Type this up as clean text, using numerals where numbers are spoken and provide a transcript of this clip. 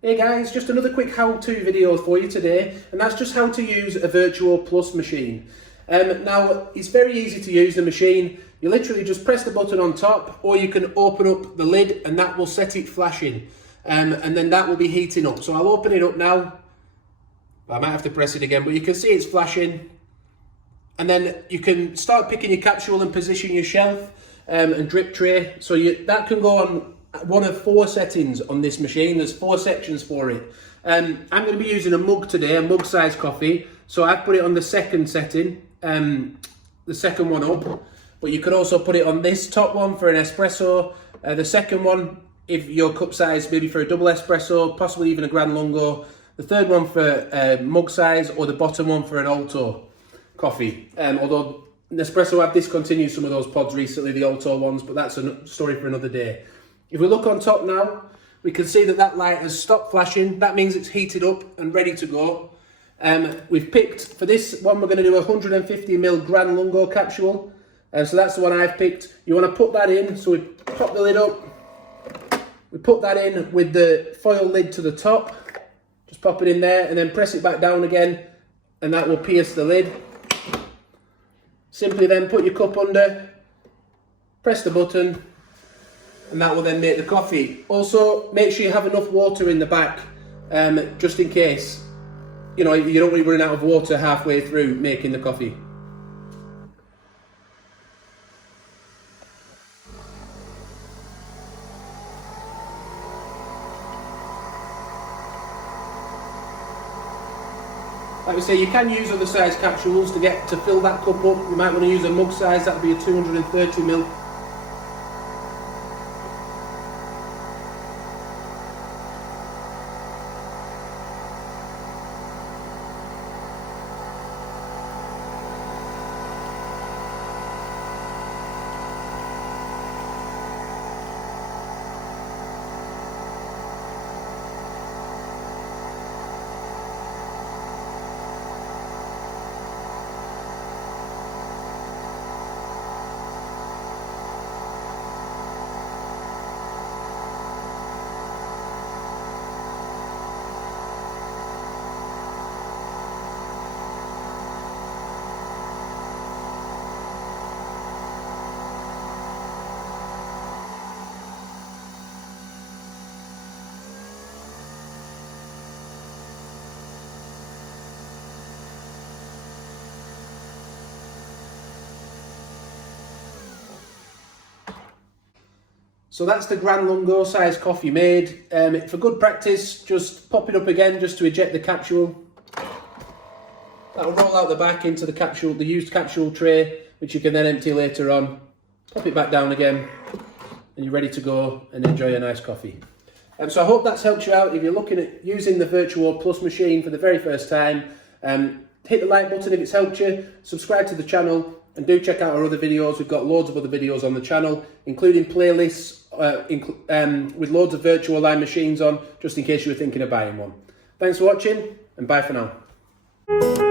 Hey guys, just another quick how-to video for you today, and that's just how to use a Vertuo Plus machine. Now, it's very easy to use the machine. You literally just press the button on top, or you can open up the lid and that will set it flashing. And then that will be heating up. So I'll open it up now. I might have to press it again, but you can see it's flashing. And then you can start picking your capsule and position your shelf and drip tray. So that can go on one of 4 settings on this machine. There's 4 sections for it. I'm going to be using a mug today, a mug size coffee. So I've put it on the second setting, the second one up. But you could also put it on this top one for an espresso. The second one, if your cup size, maybe for a double espresso, possibly even a Gran Lungo. The third one for mug size, or the bottom one for an Alto coffee. Although Nespresso have discontinued some of those pods recently, the Alto ones, but that's a story for another day. If we look on top now, we can see that light has stopped flashing. That means it's heated up and ready to go. We've picked, for this one, we're going to do a 150ml Gran Lungo capsule. So that's the one I've picked. You want to put that in, so we pop the lid up. We put that in with the foil lid to the top. Just pop it in there and then press it back down again, and that will pierce the lid. Simply then put your cup under, press the button, and that will then make the coffee. Also, make sure you have enough water in the back, just in case, you don't want to be running out of water halfway through making the coffee. Like we say, you can use other size capsules to fill that cup up. You might want to use a mug size, that would be a 230ml. So that's the Gran Lungo size coffee made. For good practice, just pop it up again just to eject the capsule. That'll roll out the back into the used capsule tray, which you can then empty later on. Pop it back down again, and you're ready to go and enjoy a nice coffee. So I hope that's helped you out. If you're looking at using the Vertuo Plus machine for the very first time, hit the like button if it's helped you, subscribe to the channel, and do check out our other videos. We've got loads of other videos on the channel, including playlists with loads of VertuoLine machines on, just in case you were thinking of buying one. Thanks for watching, and bye for now.